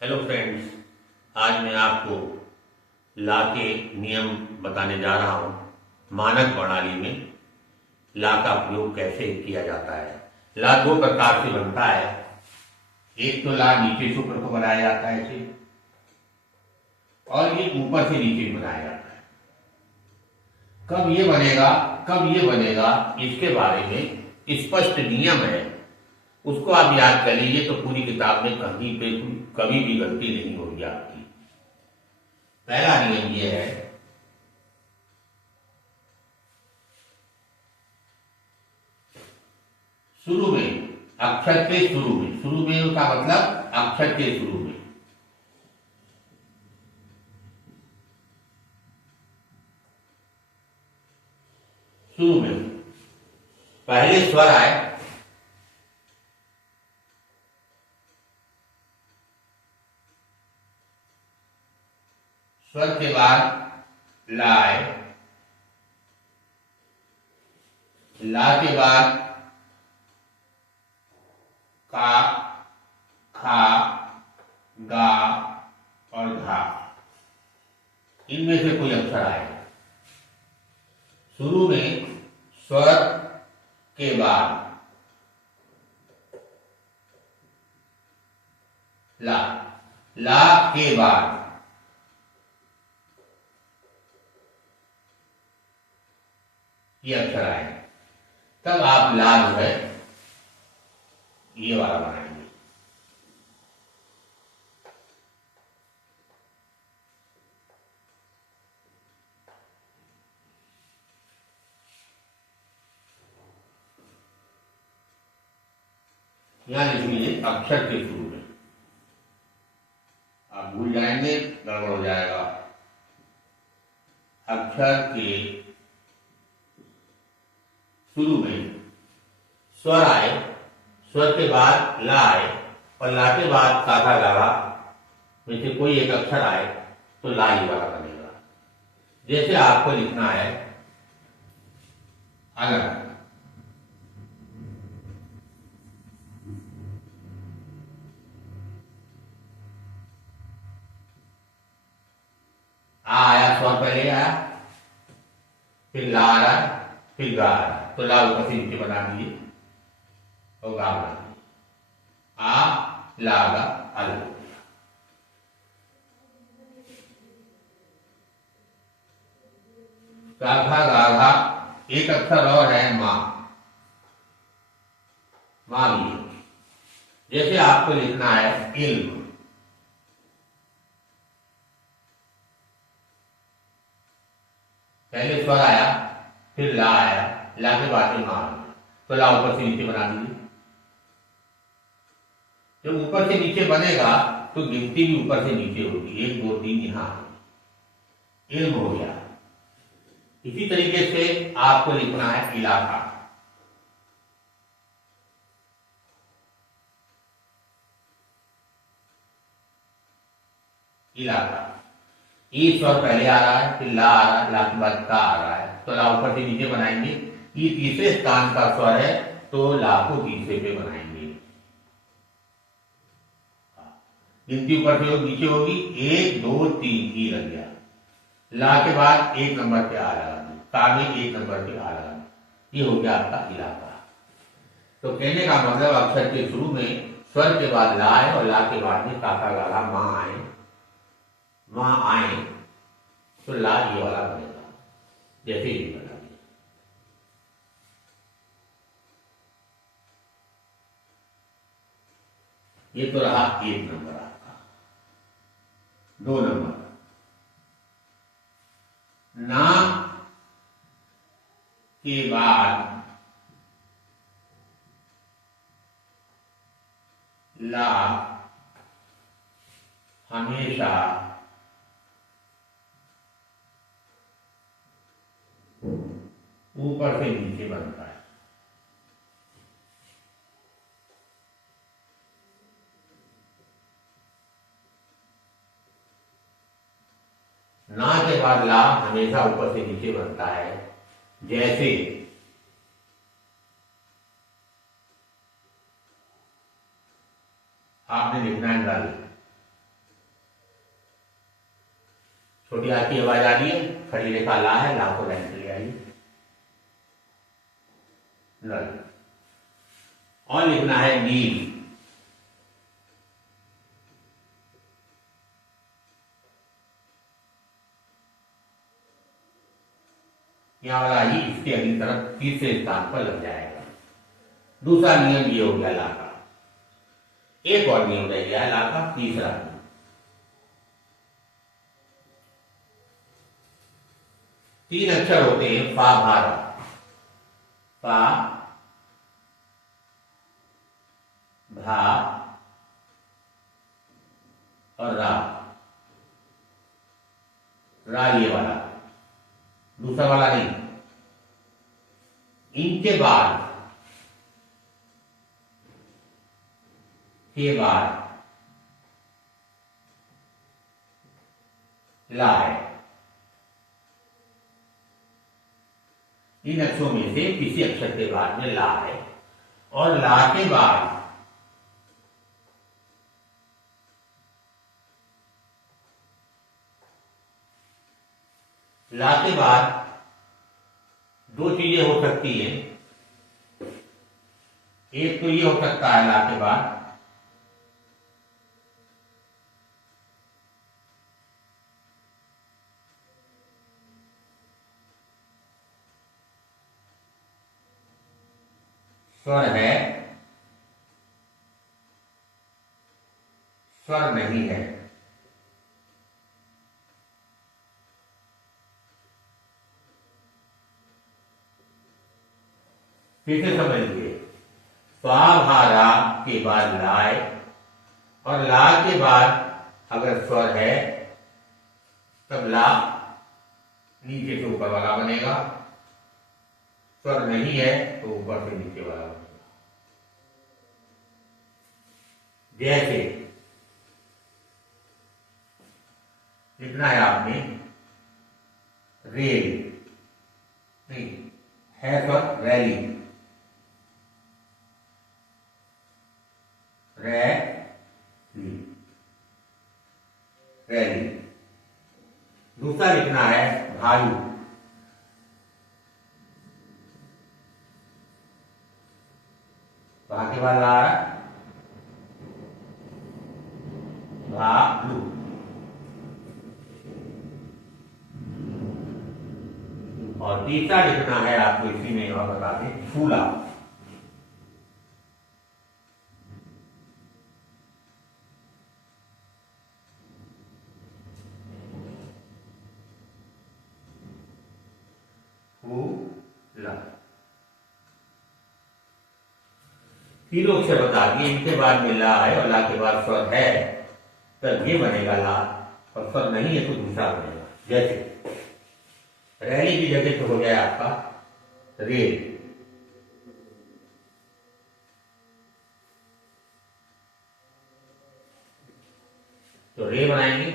Hello friends. आज मैं आपको ला के नियम बताने जा रहा हूँ। मानक प्रणाली में ला का प्रयोग कैसे किया जाता है। ला दो प्रकार से बनता है। एक तो ला नीचे से ऊपर को बनाया जाता है ऐसे, और ये ऊपर से नीचे बनाया जाता है। कब ये बनेगा, कब ये बनेगा, इसके बारे में स्पष्ट नियम है। उसको आप याद कर लीजिए तो पूरी किताब में कहीं पे कभी भी गलती नहीं होगी आपकी। पहला नियम यह है, शुरू में, अक्षर के शुरू में, शुरू में का मतलब अक्षर के शुरू में। शुरू में पहले स्वर आए, स्वर के बाद ला आए, ला के बाद का, खा, गा और घा, इनमें से कोई अक्षर आए। शुरू में स्वर के बाद ला, ला के बाद ये अक्षर आए, तब आप ला जो है ये वाला बनाएंगे। यहां लिख लीजिए अक्षर के शुरू में। आप भूल जाएंगे, गड़बड़ हो जाएगा। अक्षर के शुरू में स्वर आए, स्वर के बाद ला आए, और ला के बाद काका गागा में से कोई एक अक्षर आए तो ला ही वाला बनेगा। जैसे आपको लिखना है अलग, आ आया, स्वर पहले आया, फिर ला आ रहा, फिर गा आ रहा, तो ला ऊपर से नीचे बना दीजिए और गा बना दीजिए। आ ला गा अलग। गाघा गाघा, एक अक्षर और है मां, मां भी है। जैसे आपको लिखना है इल्म, पहले स्वर आया, फिर ला आया, ला के बाद में मां, तो ला ऊपर से नीचे बना दीजिए। जब ऊपर से नीचे बनेगा तो गिनती भी ऊपर से नीचे होगी, 1 2 3 यहां इल्म हो गया। इसी तरीके से आपको लिखना है इलाका, इलाका, ई स्वर पहले आ रहा है, फिर ला आ रहा है, ला के बाद का आ रहा है, तो ला ऊपर से नीचे बनाएंगे। ई तीसरे स्थान का स्वर है तो ला को तीसरे पे बनाएंगे। गिनती ऊपर से नीचे होगी, 1 2 3 ई लग गया। ला के बाद 1 नंबर पे आ लगा, का में 1 नंबर पे आ लगा, ये हो गया आपका इलाका। तो कहने का मतलब अक्षर के शुरू में स्वर के बाद ला है और ला के बाद में काका गाला मां आए, मां आए तो ला ये वाला बनेगा। जैसे ये बना दिया। ये तो रहा 1 नंबर आपका। 2 नंबर, ना के बाद ला हमेशा ऊपर से नीचे बनता है। ना के बाद ला हमेशा ऊपर से नीचे बनता है। जैसे आपने लिखना है नल, छोटी आ की आवाज आ रही है, खड़ी रेखा ला है, ला को लाइन चली आई नल। और लिखना है नील। यहां वाला ही इसके अगली तरफ तीसरे स्थान पर लग जाएगा। दूसरा नियम ये हो गया ला का। एक और नियम रह गया ला का, तीसरा। तीन अक्षर होते हैं फा भारा, फा भा और रा। रा ये वाला, दूसरा वाला नहीं। इनके बाद ला है। इन अक्षरों में से किसी अक्षर के बाद में ला है, और ला के बाद दो चीजें हो सकती हैं। एक तो ये हो सकता है ला के बाद स्वर है, स्वर नहीं है। फिर से समझ लीजिए, स्वाभारा के बाद लाए, और ला के बाद अगर स्वर है तब ला नीचे से ऊपर वाला बनेगा, स्वर नहीं है तो ऊपर से नीचे वाला बनेगा। जैसे लिखना है आपने रेल, नहीं है स्वर रैली, रैली। दूसरा लिखना है भालू, वहां के बाद ला भालू। और तीसरा लिखना है आपको इसी में और बता दें फूला। तीनों अक्षर बता दिए, इनके बाद में ला है और ला के बाद स्वर है तब ये बनेगा ला, और स्वर नहीं है तो दूसरा बनेगा। जैसे रैली की जगह तो हो जाए आपका रेल, तो रे बनाएंगे,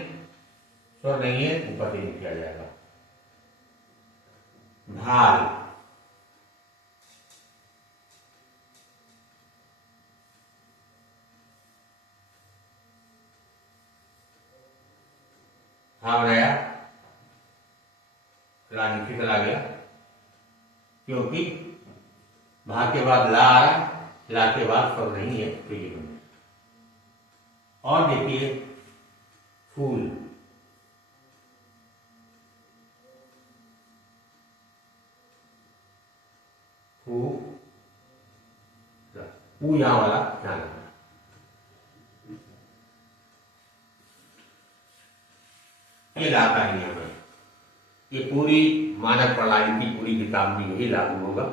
स्वर नहीं है ऊपर से किया जाएगा। भाल, हाँ बनाया, ला नीचे चला गया क्योंकि भा के बाद ला आ रहा, ला के बाद स्वर नहीं है तो ये बन। और देखिए फूल, फू यहां वाला ध्यान रखना। ये ला का नियम है, ये पूरी मानक प्रणाली की पूरी किताब में यही लागू होगा।